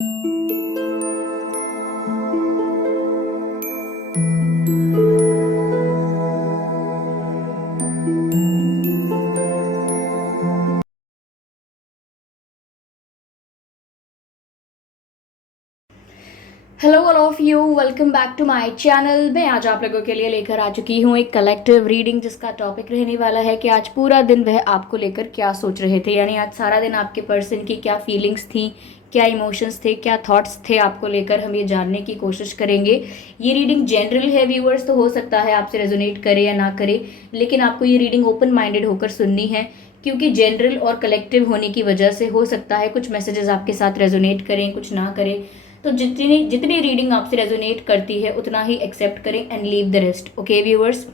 Hello all of you, welcome back to my channel. मैं आज आप लोगों के लिए लेकर आ चुकी हूँ एक कलेक्टिव रीडिंग, जिसका टॉपिक रहने वाला है कि आज पूरा दिन वह आपको लेकर क्या सोच रहे थे। यानी आज सारा दिन आपके पर्सन की क्या फीलिंग्स थी, क्या इमोशंस थे, क्या थॉट्स थे आपको लेकर, हम ये जानने की कोशिश करेंगे। ये रीडिंग जनरल है व्यूअर्स, तो हो सकता है आपसे रेजोनेट करे या ना करे, लेकिन आपको ये रीडिंग ओपन माइंडेड होकर सुननी है, क्योंकि जनरल और कलेक्टिव होने की वजह से हो सकता है कुछ मैसेजेस आपके साथ रेजोनेट करें, कुछ ना करें। तो जितनी जितनी रीडिंग आपसे रेजोनेट करती है उतना ही एक्सेप्ट करें and leave the rest. Okay viewers,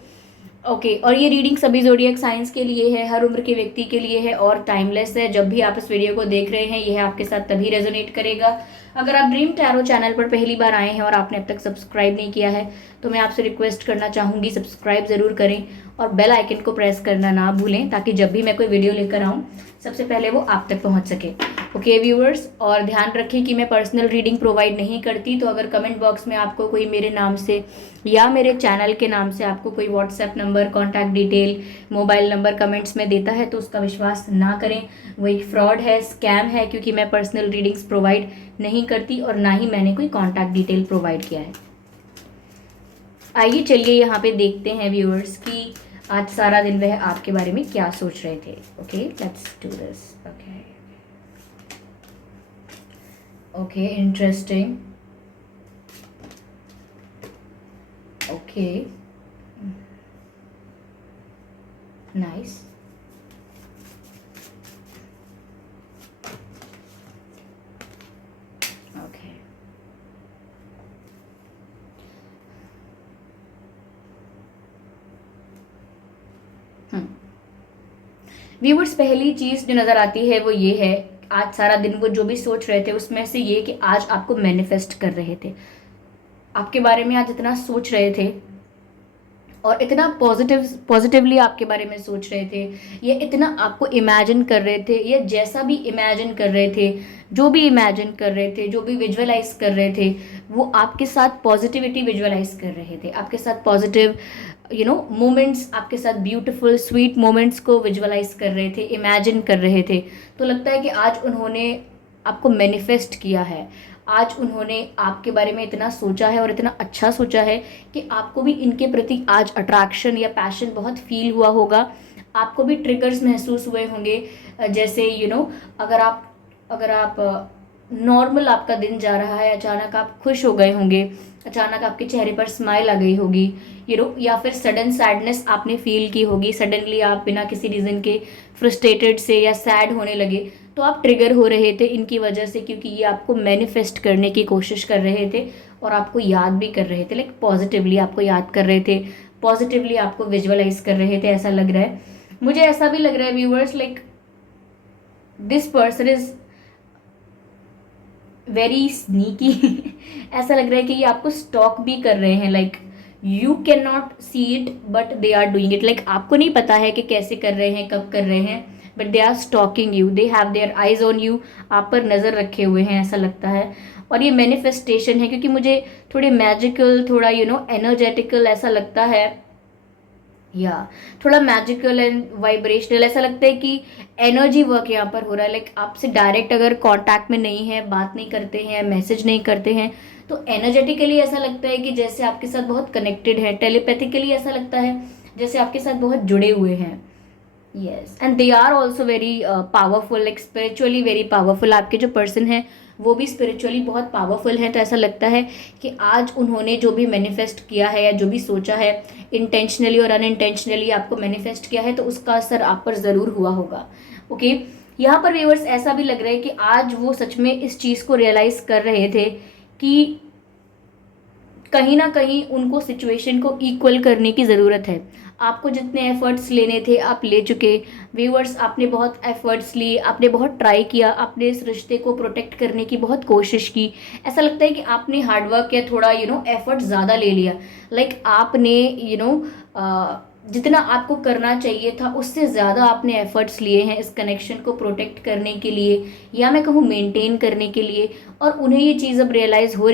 okay. और ये रीडिंग सभी ज़ोडिएक साइंस के लिए है, हर उम्र के व्यक्ति के लिए है और टाइमलेस है। जब भी आप इस वीडियो को देख रहे हैं यह आपके साथ तभी रेजोनेट करेगा। अगर आप ड्रीम टैरो चैनल पर पहली बार आए हैं और आपने अब तक सब्सक्राइब नहीं किया है तो मैं आपसे रिक्वेस्ट करना चाहूँगी, सब्सक्राइब ज़रूर करें और बेल आइकन को प्रेस करना ना भूलें, ताकि जब भी मैं कोई वीडियो लेकर आऊँ सबसे पहले वो आप तक पहुँच सके। ओके व्यूअर्स, और ध्यान रखें कि मैं पर्सनल रीडिंग प्रोवाइड नहीं करती, तो अगर कमेंट बॉक्स में आपको कोई मेरे नाम से या मेरे चैनल के नाम से आपको कोई WhatsApp number, contact detail, mobile number comments में देता है तो उसका विश्वास ना करें। वो एक फ्रॉड है, स्कैम है, क्योंकि मैं पर्सनल रीडिंग्स प्रोवाइड नहीं करती और ना ही मैंने कोई कॉन्टैक्ट डिटेल प्रोवाइड किया है। आइए चलिए यहाँ पे देखते हैं व्यूअर्स कि आज सारा दिन वह आपके बारे में क्या सोच रहे थे। Okay, let's do this. Okay okay, interesting. Okay, nice. Okay, viewers, पहली चीज जो नजर आती है वो ये है, आज सारा दिन वो जो भी सोच रहे थे उसमें से ये कि आज आपको मैनिफेस्ट कर रहे थे, आपके बारे में आज इतना सोच रहे थे और इतना पॉजिटिवली आपके बारे में सोच रहे थे, ये इतना आपको इमेजिन कर रहे थे, ये जैसा भी इमेजिन कर रहे थे, जो भी इमेजिन कर रहे थे, जो भी विजुअलाइज कर रहे थे, वो आपके साथ पॉजिटिविटी विजुअलाइज कर रहे थे, आपके साथ पॉजिटिव मोमेंट्स, आपके साथ ब्यूटीफुल स्वीट मोमेंट्स को विजुअलाइज कर रहे थे, इमेजिन कर रहे थे। तो लगता है कि आज उन्होंने आपको मैनिफेस्ट किया है, आज उन्होंने आपके बारे में इतना सोचा है और इतना अच्छा सोचा है कि आपको भी इनके प्रति आज अट्रैक्शन या पैशन बहुत फील हुआ होगा, आपको भी ट्रिगर्स महसूस हुए होंगे। जैसे अगर आप नॉर्मल आपका दिन जा रहा है, अचानक आप खुश हो गए होंगे, अचानक आपके चेहरे पर स्माइल आ गई होगी, या फिर सडन सैडनेस आपने फील की होगी, सडनली आप बिना किसी रीज़न के फ्रस्ट्रेटेड से या सैड होने लगे, तो आप ट्रिगर हो रहे थे इनकी वजह से, क्योंकि ये आपको मैनिफेस्ट करने की कोशिश कर रहे थे और आपको याद भी कर रहे थे, लाइक पॉजिटिवली आपको याद कर रहे थे, पॉजिटिवली आपको विजुअलाइज कर रहे थे। ऐसा लग रहा है, मुझे ऐसा भी लग रहा है viewers, like this person is very sneaky. ऐसा लग रहा है कि ये आपको स्टॉक भी कर रहे हैं, like you can not see it but they are doing it. Like आपको नहीं पता है कि कैसे कर रहे हैं, कब कर रहे हैं, but they are stalking you, they have their eyes on you, आप पर नज़र रखे हुए हैं, ऐसा लगता है। और ये मैनिफेस्टेशन है, क्योंकि मुझे थोड़े मैजिकल, थोड़ा एनर्जेटिकल ऐसा लगता है, या थोड़ा मैजिकल एंड वाइब्रेशनल ऐसा लगता है कि एनर्जी वर्क यहाँ पर हो रहा है। लाइक आपसे डायरेक्ट अगर कांटेक्ट में नहीं है, बात नहीं करते हैं, मैसेज नहीं करते हैं, तो एनर्जेटिकली ऐसा लगता है कि जैसे आपके साथ बहुत कनेक्टेड है, टेलीपैथिकली ऐसा लगता है जैसे आपके साथ बहुत जुड़े हुए हैं। Yes, and they are also very powerful, like spiritually very powerful. आपके जो पर्सन है वो भी स्पिरिचुअली बहुत पावरफुल है। तो ऐसा लगता है कि आज उन्होंने जो भी मैनिफेस्ट किया है या जो भी सोचा है, इंटेंशनली और अनइंटेंशनली आपको मैनिफेस्ट किया है, तो उसका असर आप पर ज़रूर हुआ होगा। ओके, यहाँ पर व्यूअर्स ऐसा भी लग रहा है कि आज वो सच में इस चीज़ को रियलाइज़ कर रहे थे कि कहीं ना कहीं उनको सिचुएशन को इक्वल करने की ज़रूरत है। आपको जितने एफर्ट्स लेने थे आप ले चुके व्यूअर्स, आपने बहुत एफर्ट्स लिए, आपने बहुत ट्राई किया, आपने इस रिश्ते को प्रोटेक्ट करने की बहुत कोशिश की। ऐसा लगता है कि आपने हार्डवर्क या थोड़ा एफर्ट ज़्यादा ले लिया, लाइक आपने जितना आपको करना चाहिए था उससे ज़्यादा आपने एफर्ट्स लिए हैं इस कनेक्शन को प्रोटेक्ट करने के लिए, या मैं कहूँ मेंटेन करने के लिए, और उन्हें ये चीज़ अब रियलाइज़ हो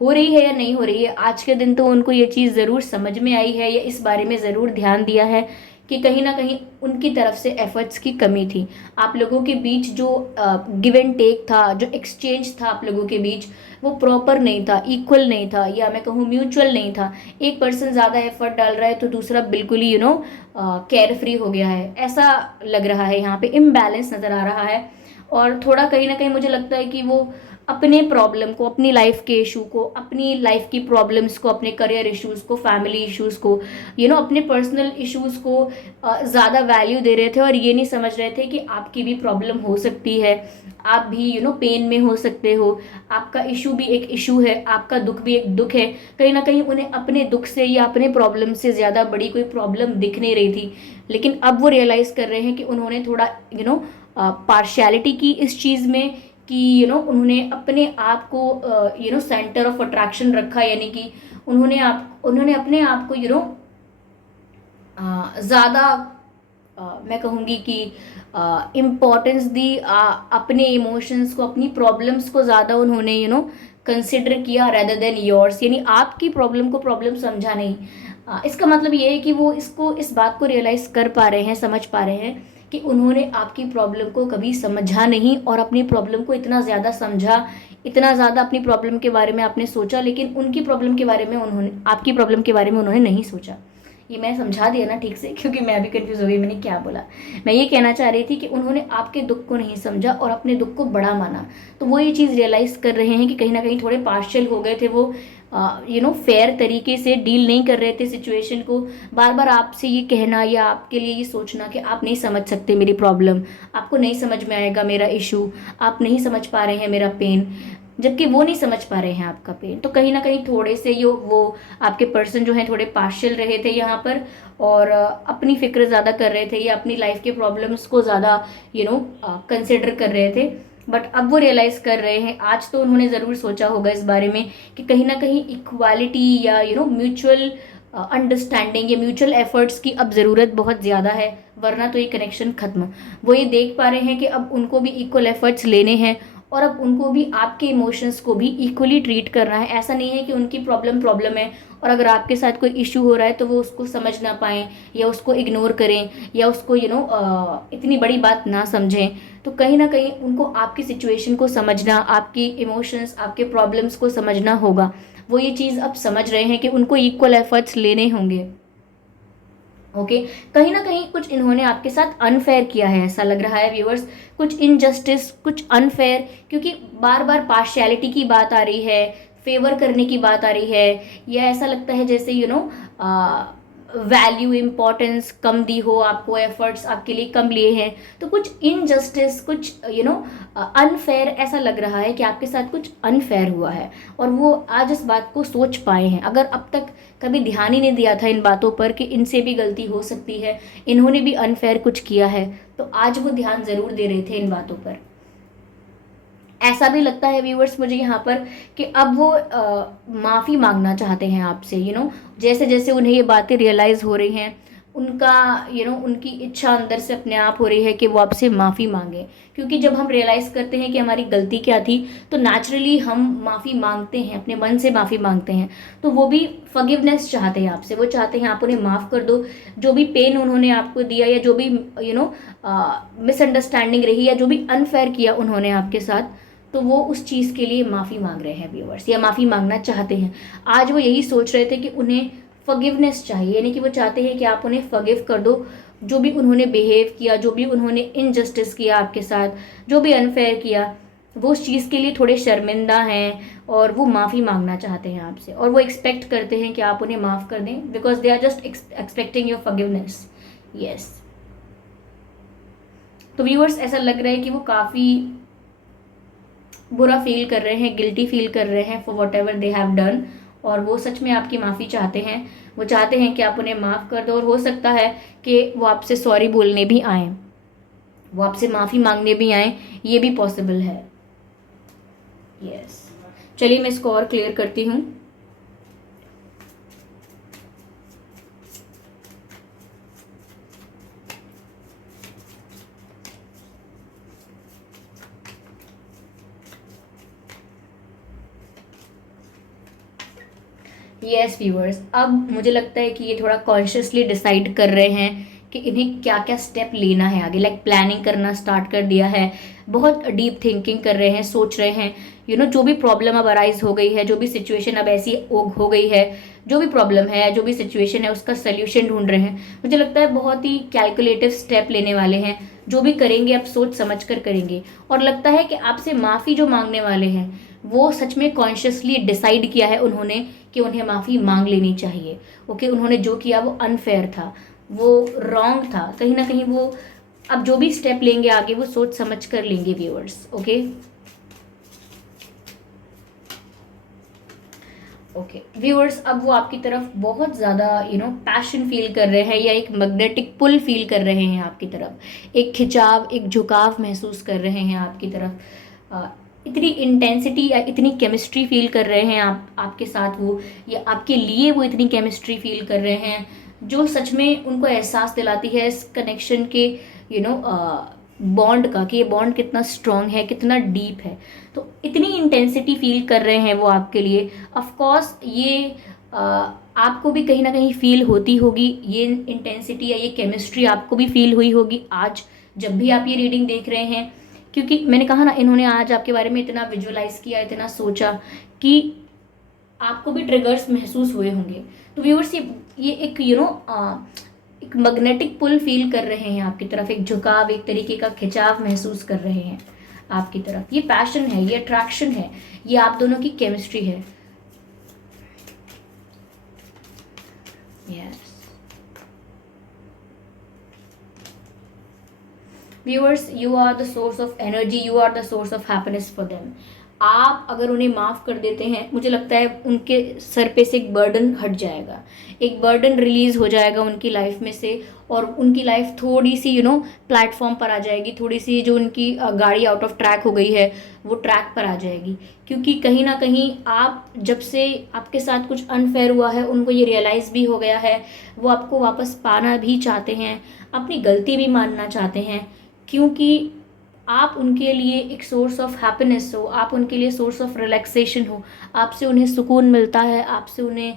रही है या नहीं हो रही है, आज के दिन तो उनको ये चीज़ ज़रूर समझ में आई है या इस बारे में ज़रूर ध्यान दिया है कि कहीं ना कहीं उनकी तरफ से एफर्ट्स की कमी थी। आप लोगों के बीच जो गिव एंड टेक था, जो एक्सचेंज था आप लोगों के बीच, वो प्रॉपर नहीं था, इक्वल नहीं था, या मैं कहूँ म्यूचुअल नहीं था। एक पर्सन ज़्यादा एफर्ट डाल रहा है तो दूसरा बिल्कुल ही केयर फ्री हो गया है, ऐसा लग रहा है। यहाँ पे इम्बैलेंस नज़र आ रहा है, और थोड़ा कहीं ना कहीं मुझे लगता है कि वो अपने प्रॉब्लम को, अपनी लाइफ के इशू को, अपनी लाइफ की प्रॉब्लम्स को, अपने करियर इश्यूज को, फैमिली इश्यूज को, अपने पर्सनल इश्यूज को ज़्यादा वैल्यू दे रहे थे, और ये नहीं समझ रहे थे कि आपकी भी प्रॉब्लम हो सकती है, आप भी पेन में हो सकते हो, आपका इशू भी एक इशू है, आपका दुख भी एक दुख है। कहीं ना कहीं उन्हें अपने दुख से या अपने प्रॉब्लम से ज़्यादा बड़ी कोई प्रॉब्लम दिख नहीं रही थी, लेकिन अब वो रियलाइज़ कर रहे हैं कि उन्होंने थोड़ा पार्शियलिटी की इस चीज़ में, कि उन्होंने अपने आप को सेंटर ऑफ अट्रैक्शन रखा, यानी कि उन्होंने अपने आप को ज़्यादा मैं कहूँगी कि इम्पोर्टेंस दी, अपने इमोशंस को, अपनी प्रॉब्लम्स को ज़्यादा उन्होंने कंसिडर किया रेदर देन योर्स, यानी आपकी प्रॉब्लम को प्रॉब्लम समझा नहीं। इसका मतलब ये है कि वो इस बात को रियलाइज़ कर पा रहे हैं, समझ पा रहे हैं कि उन्होंने आपकी प्रॉब्लम को कभी समझा नहीं, और अपनी प्रॉब्लम को इतना ज़्यादा समझा, इतना ज़्यादा अपनी प्रॉब्लम के बारे में आपने सोचा, लेकिन उनकी प्रॉब्लम के बारे में आपकी प्रॉब्लम के बारे में उन्होंने नहीं सोचा। ये मैं समझा दिया ना ठीक से, क्योंकि मैं भी कंफ्यूज हो गई मैंने क्या बोला। मैं ये कहना चाह रही थी कि उन्होंने आपके दुख को नहीं समझा और अपने दुख को बड़ा माना, तो वो ये चीज़ रियलाइज़ कर रहे हैं कि कहीं ना कहीं थोड़े पार्शियल हो गए थे वो, फेयर तरीके से डील नहीं कर रहे थे सिचुएशन को। बार बार आपसे ये कहना या आपके लिए ये सोचना कि आप नहीं समझ सकते मेरी प्रॉब्लम, आपको नहीं समझ में आएगा मेरा इशू, आप नहीं समझ पा रहे हैं मेरा पेन, जबकि वो नहीं समझ पा रहे हैं आपका पेन। तो कहीं ना कहीं थोड़े से वो आपके पर्सन जो हैं थोड़े पार्शियल रहे थे यहाँ पर, और अपनी फिक्र ज़्यादा कर रहे थे या अपनी लाइफ के प्रॉब्लम्स को ज़्यादा कंसिडर कर रहे थे। बट अब वो रियलाइज़ कर रहे हैं, आज तो उन्होंने ज़रूर सोचा होगा इस बारे में कि कहीं ना कहीं इक्वालिटी या म्यूचुअल अंडरस्टैंडिंग या म्यूचुअल एफर्ट्स की अब ज़रूरत बहुत ज़्यादा है, वरना तो ये कनेक्शन ख़त्म। वो ये देख पा रहे हैं कि अब उनको भी इक्वल एफर्ट्स लेने हैं, और अब उनको भी आपके इमोशंस को भी इक्वली ट्रीट करना है। ऐसा नहीं है कि उनकी प्रॉब्लम है, और अगर आपके साथ कोई इशू हो रहा है तो वो उसको समझ ना पाएँ, या उसको इग्नोर करें, या उसको इतनी बड़ी बात ना समझें। तो कहीं ना कहीं उनको आपकी सिचुएशन को समझना, आपकी इमोशंस, आपके प्रॉब्लम्स को समझना होगा। वो ये चीज़ अब समझ रहे हैं कि उनको इक्वल एफर्ट्स लेने होंगे। ओके, कहीं ना कहीं कुछ इन्होंने आपके साथ अनफेयर किया है, ऐसा लग रहा है व्यूअर्स, कुछ इनजस्टिस, कुछ अनफेयर, क्योंकि बार बार पार्शियलिटी की बात आ रही है, फेवर करने की बात आ रही है, या ऐसा लगता है जैसे वैल्यू, इम्पोर्टेंस कम दी हो आपको, एफर्ट्स आपके लिए कम लिए हैं। तो कुछ इनजस्टिस, कुछ अनफेयर, ऐसा लग रहा है कि आपके साथ कुछ अनफेयर हुआ है, और वो आज इस बात को सोच पाए हैं। अगर अब तक कभी ध्यान ही नहीं दिया था इन बातों पर कि इनसे भी गलती हो सकती है, इन्होंने भी अनफेयर कुछ किया है, तो आज वो ध्यान ज़रूर दे रहे थे इन बातों पर। ऐसा भी लगता है व्यूअर्स मुझे यहाँ पर कि अब वो माफ़ी मांगना चाहते हैं आपसे, जैसे जैसे उन्हें ये बातें रियलाइज़ हो रही हैं, उनका उनकी इच्छा अंदर से अपने आप हो रही है कि वो आपसे माफ़ी मांगे। क्योंकि जब हम रियलाइज़ करते हैं कि हमारी गलती क्या थी, तो नेचुरली हम माफ़ी मांगते हैं, अपने मन से माफ़ी मांगते हैं। तो वो भी फॉरगिवनेस चाहते हैं आपसे, वो चाहते हैं आप उन्हें माफ़ कर दो, जो भी पेन उन्होंने आपको दिया, या जो भी मिसअंडरस्टैंडिंग रही, या जो भी अनफेयर किया उन्होंने आपके साथ, तो वो उस चीज़ के लिए माफ़ी मांग रहे हैं व्यूअर्स, या माफ़ी मांगना चाहते हैं। आज वो यही सोच रहे थे कि उन्हें फॉरगिवनेस चाहिए, यानी कि वो चाहते हैं कि आप उन्हें फॉरगिव कर दो, जो भी उन्होंने बिहेव किया, जो भी उन्होंने इनजस्टिस किया आपके साथ, जो भी अनफेयर किया, वो उस चीज़ के लिए थोड़े शर्मिंदा हैं, और वो माफ़ी मांगना चाहते हैं आपसे, और वो एक्सपेक्ट करते हैं कि आप उन्हें माफ़ कर दें, because they are just expecting your forgiveness. Yes, तो व्यूअर्स ऐसा लग रहा है कि वो काफ़ी बुरा फील कर रहे हैं, गिल्टी फील कर रहे हैं for what ever they have done, और वो सच में आपकी माफ़ी चाहते हैं। वो चाहते हैं कि आप उन्हें माफ़ कर दो, और हो सकता है कि वो आपसे सॉरी बोलने भी आएँ, वो आपसे माफ़ी मांगने भी आएँ, ये भी पॉसिबल है। यस, चलिए मैं इसको और क्लियर करती हूँ। यस व्यूअर्स, अब मुझे लगता है कि ये थोड़ा कॉन्शियसली डिसाइड कर रहे हैं कि इन्हें क्या क्या स्टेप लेना है आगे, लाइक प्लानिंग करना स्टार्ट कर दिया है, बहुत डीप थिंकिंग कर रहे हैं, सोच रहे हैं जो भी प्रॉब्लम अब अराइज हो गई है, जो भी सिचुएशन अब ऐसी हो गई है, जो भी प्रॉब्लम है, जो भी सिचुएशन है, उसका सोल्यूशन ढूंढ रहे हैं। मुझे लगता है बहुत ही कैलकुलेटिव स्टेप लेने वाले हैं, जो भी करेंगे अब सोच समझ कर करेंगे। और लगता है कि आपसे माफ़ी जो मांगने वाले हैं वो सच में कॉन्शियसली डिसाइड किया है उन्होंने कि उन्हें माफ़ी मांग लेनी चाहिए। ओके, उन्होंने जो किया वो अनफेयर था, वो रॉन्ग था, कहीं ना कहीं वो अब जो भी स्टेप लेंगे आगे वो सोच समझ कर लेंगे व्यूअर्स। ओके ओके व्यूअर्स, अब वो आपकी तरफ बहुत ज़्यादा पैशन फील कर रहे हैं, या एक मैग्नेटिक पुल फील कर रहे हैं आपकी तरफ, एक खिंचाव, एक झुकाव महसूस कर रहे हैं आपकी तरफ। इतनी इंटेंसिटी या इतनी केमिस्ट्री फील कर रहे हैं आपके साथ वो, या आपके लिए वो इतनी केमिस्ट्री फील कर रहे हैं जो सच में उनको एहसास दिलाती है इस कनेक्शन के बॉन्ड का, कि ये बॉन्ड कितना स्ट्रांग है, कितना डीप है। तो इतनी इंटेंसिटी फील कर रहे हैं वो आपके लिए। ऑफ कोर्स ये आपको भी कहीं ना कहीं फील होती होगी, ये इंटेंसिटी या ये केमिस्ट्री आपको भी फील हुई होगी आज जब भी आप ये रीडिंग देख रहे हैं, क्योंकि मैंने कहा ना, इन्होंने आज आपके बारे में इतना विजुअलाइज किया, इतना सोचा कि आपको भी ट्रिगर्स महसूस हुए होंगे। तो व्यूअर्स, ये एक एक मैग्नेटिक पुल फील कर रहे हैं आपकी तरफ, एक झुकाव, एक तरीके का खिंचाव महसूस कर रहे हैं आपकी तरफ। ये पैशन है, ये अट्रैक्शन है, ये आप दोनों की केमिस्ट्री है। Yes viewers, you are the source of energy, you are the source of happiness for them. आप अगर उन्हें माफ़ कर देते हैं, मुझे लगता है उनके सर पे से एक बर्डन हट जाएगा, एक बर्डन रिलीज हो जाएगा उनकी लाइफ में से, और उनकी लाइफ थोड़ी सी प्लेटफॉर्म पर आ जाएगी, थोड़ी सी जो उनकी गाड़ी आउट ऑफ ट्रैक हो गई है वो ट्रैक पर आ जाएगी। क्योंकि कहीं ना कहीं आप जब से आपके साथ कुछ अनफेयर हुआ है, उनको ये रियलाइज़ भी हो गया है, वो आपको वापस पाना भी चाहते हैं, अपनी गलती भी मानना चाहते हैं, क्योंकि आप उनके लिए एक सोर्स ऑफ हैप्पीनेस हो, आप उनके लिए सोर्स ऑफ रिलैक्सेशन हो, आपसे उन्हें सुकून मिलता है, आपसे उन्हें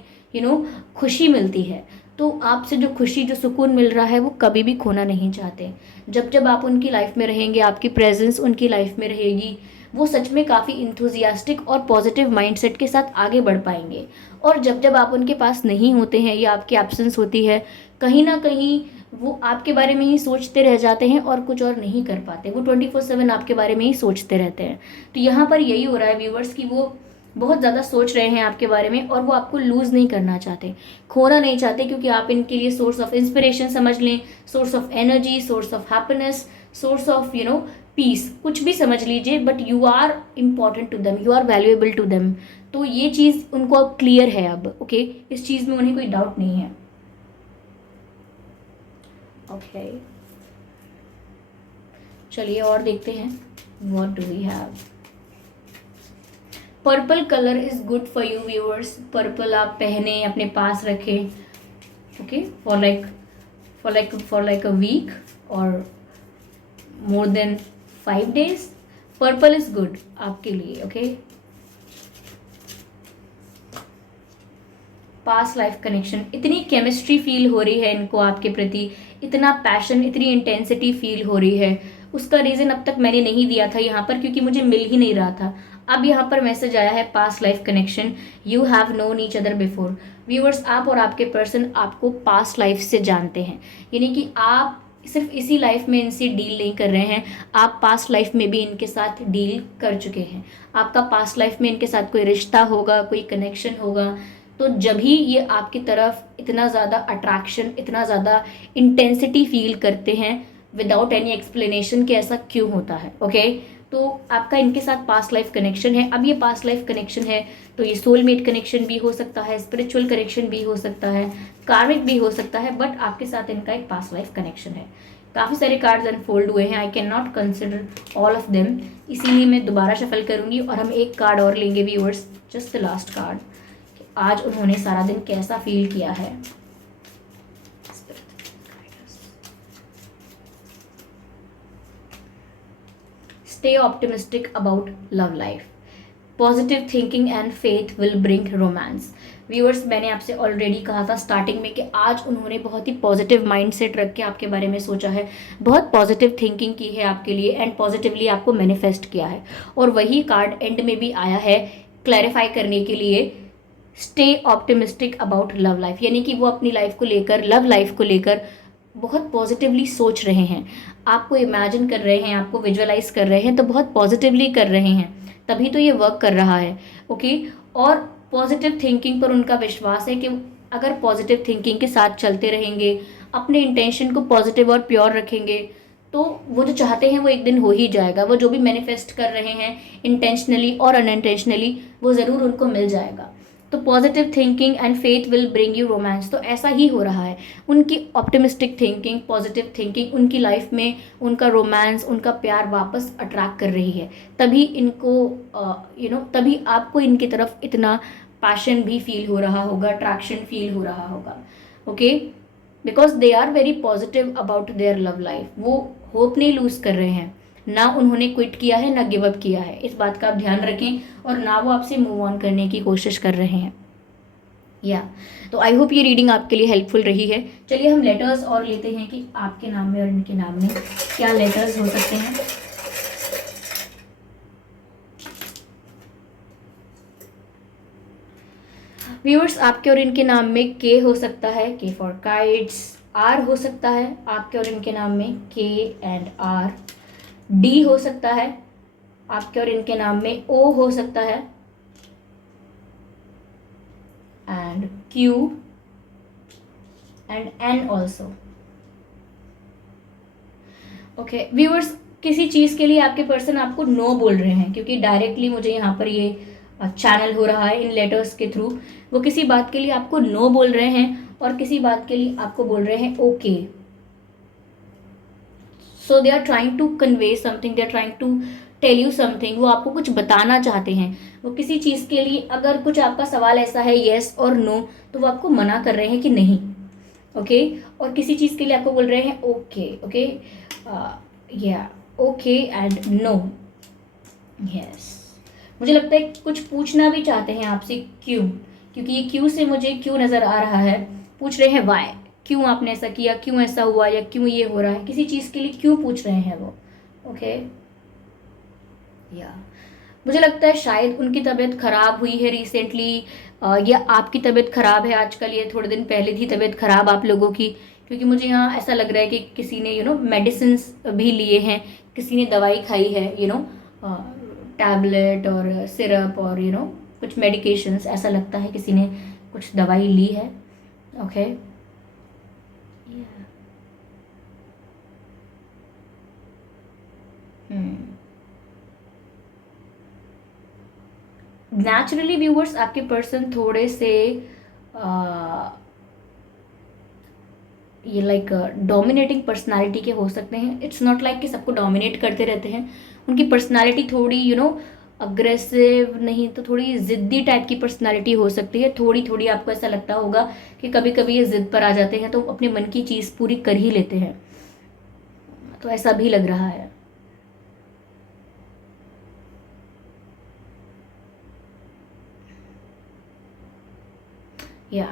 खुशी मिलती है। तो आपसे जो खुशी, जो सुकून मिल रहा है वो कभी भी खोना नहीं चाहते। जब जब आप उनकी लाइफ में रहेंगे, आपकी प्रेजेंस उनकी लाइफ में रहेगी, वो सच में काफ़ी इंथुजियास्टिक और पॉजिटिव माइंडसेट के साथ आगे बढ़ पाएंगे। और जब जब आप उनके पास नहीं होते हैं या आपकी एब्सेंस होती है, कहीं ना कहीं वो आपके बारे में ही सोचते रह जाते हैं और कुछ और नहीं कर पाते, वो 24/7 आपके बारे में ही सोचते रहते हैं। तो यहाँ पर यही हो रहा है व्यूवर्स कि वो बहुत ज़्यादा सोच रहे हैं आपके बारे में, और वो आपको लूज़ नहीं करना चाहते, खोना नहीं चाहते, क्योंकि आप इनके लिए सोर्स ऑफ इंस्पिरेशन समझ लें, source of energy, source of happiness, source of peace, कुछ भी समझ लीजिए, but you are important to them, you are valuable to them. तो ये चीज़ उनको अब क्लियर है अब। ओके, इस चीज़ में उन्हें कोई डाउट नहीं है। ओके चलिए और देखते हैं, what do we have. Purple colour is good for you viewers. Purple आप पहने, अपने पास रखें, okay, for like a week और more than 5 days। Purple is good आपके लिए। ओके, पास्ट लाइफ कनेक्शन, इतनी केमिस्ट्री फील हो रही है इनको आपके प्रति, इतना पैशन, इतनी इंटेंसिटी फील हो रही है। उसका रीज़न अब तक मैंने नहीं दिया था यहाँ पर, क्योंकि मुझे मिल ही नहीं रहा था। अब यहाँ पर मैसेज आया है, past life connection, you have known each other before. Viewers, आप और आपके पर्सन आपको पास्ट लाइफ से जानते हैं, यानी कि आप सिर्फ इसी लाइफ में इनसे डील नहीं कर रहे हैं, आप पास्ट लाइफ में भी इनके साथ डील कर चुके हैं। आपका पास्ट लाइफ में इनके साथ कोई रिश्ता होगा, कोई कनेक्शन होगा। तो जब ही ये आपकी तरफ इतना ज़्यादा अट्रैक्शन, इतना ज़्यादा इंटेंसिटी फील करते हैं विदाउट एनी एक्सप्लेनेशन कि ऐसा क्यों होता है। ओके, तो आपका इनके साथ पास्ट लाइफ कनेक्शन है। अब ये पास्ट लाइफ कनेक्शन है तो ये सोलमेट कनेक्शन भी हो सकता है, स्पिरिचुअल कनेक्शन भी हो सकता है, कार्मिक भी हो सकता है, बट आपके साथ इनका एक पास्ट लाइफ कनेक्शन है। काफ़ी सारे कार्ड्स अनफोल्ड हुए हैं, I can not consider all of them, इसीलिए मैं दोबारा शफल करूंगी और हम एक कार्ड और लेंगे viewers, just the last card. आज उन्होंने सारा दिन कैसा फील किया है। Stay optimistic about love life. Positive thinking and faith will bring romance. Viewers, मैंने आपसे ऑलरेडी कहा था स्टार्टिंग में कि आज उन्होंने बहुत ही पॉजिटिव माइंडसेट रख के आपके बारे में सोचा है, बहुत पॉजिटिव थिंकिंग की है आपके लिए एंड पॉजिटिवली आपको मैनिफेस्ट किया है। और वही कार्ड एंड में भी आया है क्लैरिफाई करने के लिए, stay optimistic about love life, यानी कि वो अपनी लाइफ को लेकर, लव लाइफ को लेकर बहुत पॉजिटिवली सोच रहे हैं, आपको इमेजिन कर रहे हैं, आपको विजुअलाइज कर रहे हैं, तो बहुत पॉजिटिवली कर रहे हैं, तभी तो ये वर्क कर रहा है। ओके, और पॉजिटिव थिंकिंग पर उनका विश्वास है कि अगर पॉजिटिव थिंकिंग के साथ चलते रहेंगे, अपने इंटेंशन को पॉजिटिव और प्योर रखेंगे, तो वो जो चाहते हैं वो एक दिन हो ही जाएगा। वो जो भी मैनिफेस्ट कर रहे हैं इंटेंशनली और अनइंटेंशनली, वो ज़रूर उनको मिल जाएगा। तो positive thinking and faith will bring you romance, तो ऐसा ही हो रहा है। उनकी ऑप्टिमिस्टिक थिंकिंग, पॉजिटिव थिंकिंग उनकी लाइफ में उनका रोमांस, उनका प्यार वापस अट्रैक्ट कर रही है। तभी इनको तभी आपको इनकी तरफ इतना पैशन भी फील हो रहा होगा, अट्रैक्शन फील हो रहा होगा। Okay, because they are very positive about their love life. वो होप नहीं लूज कर रहे हैं, ना उन्होंने क्विट किया है, ना गिव अप किया है। इस बात का आप ध्यान रखें, और ना वो आपसे मूव ऑन करने की कोशिश कर रहे हैं। तो आई होप ये रीडिंग आपके लिए हेल्पफुल रही है। चलिए हम लेटर्स और लेते हैं कि आपके नाम में और इनके नाम में क्या लेटर्स हो सकते हैं। व्यूअर्स, आपके और इनके नाम में के हो सकता है, के फॉर काइट्स। आर हो सकता है आपके और इनके नाम में, के एंड आर। डी हो सकता है आपके और इनके नाम में, ओ हो सकता है, and Q and N also. Okay viewers, किसी चीज़ के लिए आपके पर्सन आपको नो बोल रहे हैं, क्योंकि डायरेक्टली मुझे यहाँ पर ये चैनल हो रहा है इन लेटर्स के थ्रू। वो किसी बात के लिए आपको नो बोल रहे हैं और किसी बात के लिए आपको बोल रहे हैं okay. So they are trying to convey something, they are trying to tell you something. वो आपको कुछ बताना चाहते हैं। वो किसी चीज़ के लिए, अगर कुछ आपका सवाल ऐसा है येस और नो, तो वो आपको मना कर रहे हैं कि नहीं। ओके, और किसी चीज़ के लिए आपको बोल रहे हैं ओके। ओके, या ओके एंड नो। यस, मुझे लगता है कुछ पूछना भी चाहते हैं आपसे, क्यों, क्योंकि ये क्यों से मुझे क्यों नज़र आ रहा है। पूछ रहे हैं वाई, क्यों आपने ऐसा किया, क्यों ऐसा हुआ, या क्यों ये हो रहा है। किसी चीज़ के लिए क्यों पूछ रहे हैं वो। ओके, या मुझे लगता है शायद उनकी तबीयत खराब हुई है रिसेंटली, या आपकी तबीयत खराब है आजकल, ये थोड़े दिन पहले थी तबीयत खराब आप लोगों की। क्योंकि मुझे यहाँ ऐसा लग रहा है कि किसी ने मेडिसिन्स भी लिए हैं, किसी ने दवाई खाई है, टैबलेट और सिरप और कुछ मेडिकेशंस, ऐसा लगता है किसी ने कुछ दवाई ली है। ओके, नेचुरली व्यूअर्स, आपके पर्सन थोड़े से ये लाइक डोमिनेटिंग पर्सनालिटी के हो सकते हैं। इट्स नॉट लाइक कि सबको डोमिनेट करते रहते हैं। उनकी पर्सनालिटी थोड़ी अग्रेसिव नहीं तो थोड़ी ज़िद्दी टाइप की पर्सनालिटी हो सकती है। थोड़ी थोड़ी आपको ऐसा लगता होगा कि कभी कभी ये ज़िद पर आ जाते हैं, तो अपने मन की चीज़ पूरी कर ही लेते हैं। तो ऐसा भी लग रहा है। या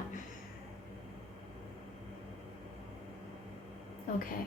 ओके,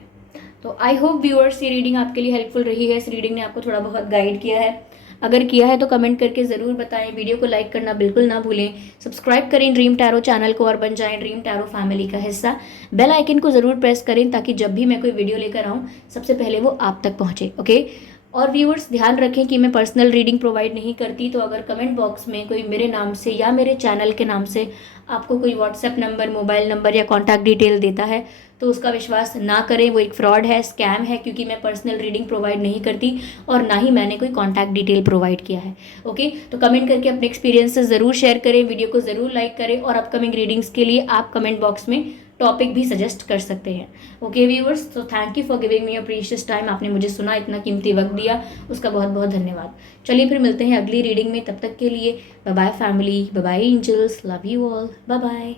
तो आई होप व्यूअर्स ये रीडिंग आपके लिए हेल्पफुल रही है। इस रीडिंग ने आपको थोड़ा बहुत गाइड किया है। अगर किया है तो कमेंट करके ज़रूर बताएं। वीडियो को लाइक करना बिल्कुल ना भूलें। सब्सक्राइब करें ड्रीम टैरो चैनल को और बन जाएं ड्रीम टैरो फैमिली का हिस्सा। बेल आइकन को ज़रूर प्रेस करें ताकि जब भी मैं कोई वीडियो लेकर आऊँ सबसे पहले वो आप तक पहुँचे। ओके, और व्यूअर्स ध्यान रखें कि मैं पर्सनल रीडिंग प्रोवाइड नहीं करती। तो अगर कमेंट बॉक्स में कोई मेरे नाम से या मेरे चैनल के नाम से आपको कोई व्हाट्सएप नंबर, मोबाइल नंबर या कॉन्टैक्ट डिटेल देता है तो उसका विश्वास ना करें। वो एक फ्रॉड है, स्कैम है, क्योंकि मैं पर्सनल रीडिंग प्रोवाइड नहीं करती और ना ही मैंने कोई कॉन्टैक्ट डिटेल प्रोवाइड किया है। ओके, तो कमेंट करके अपने एक्सपीरियंसेस ज़रूर शेयर करें, वीडियो को ज़रूर लाइक करें, और अपकमिंग रीडिंग्स के लिए आप कमेंट बॉक्स में टॉपिक भी सजेस्ट कर सकते हैं। ओके व्यूअर्स, तो thank you for giving me a precious time. आपने मुझे सुना, इतना कीमती वक्त दिया, उसका बहुत बहुत धन्यवाद। चलिए फिर मिलते हैं अगली रीडिंग में। तब तक के लिए bye bye family, bye bye angels, love you all, bye bye.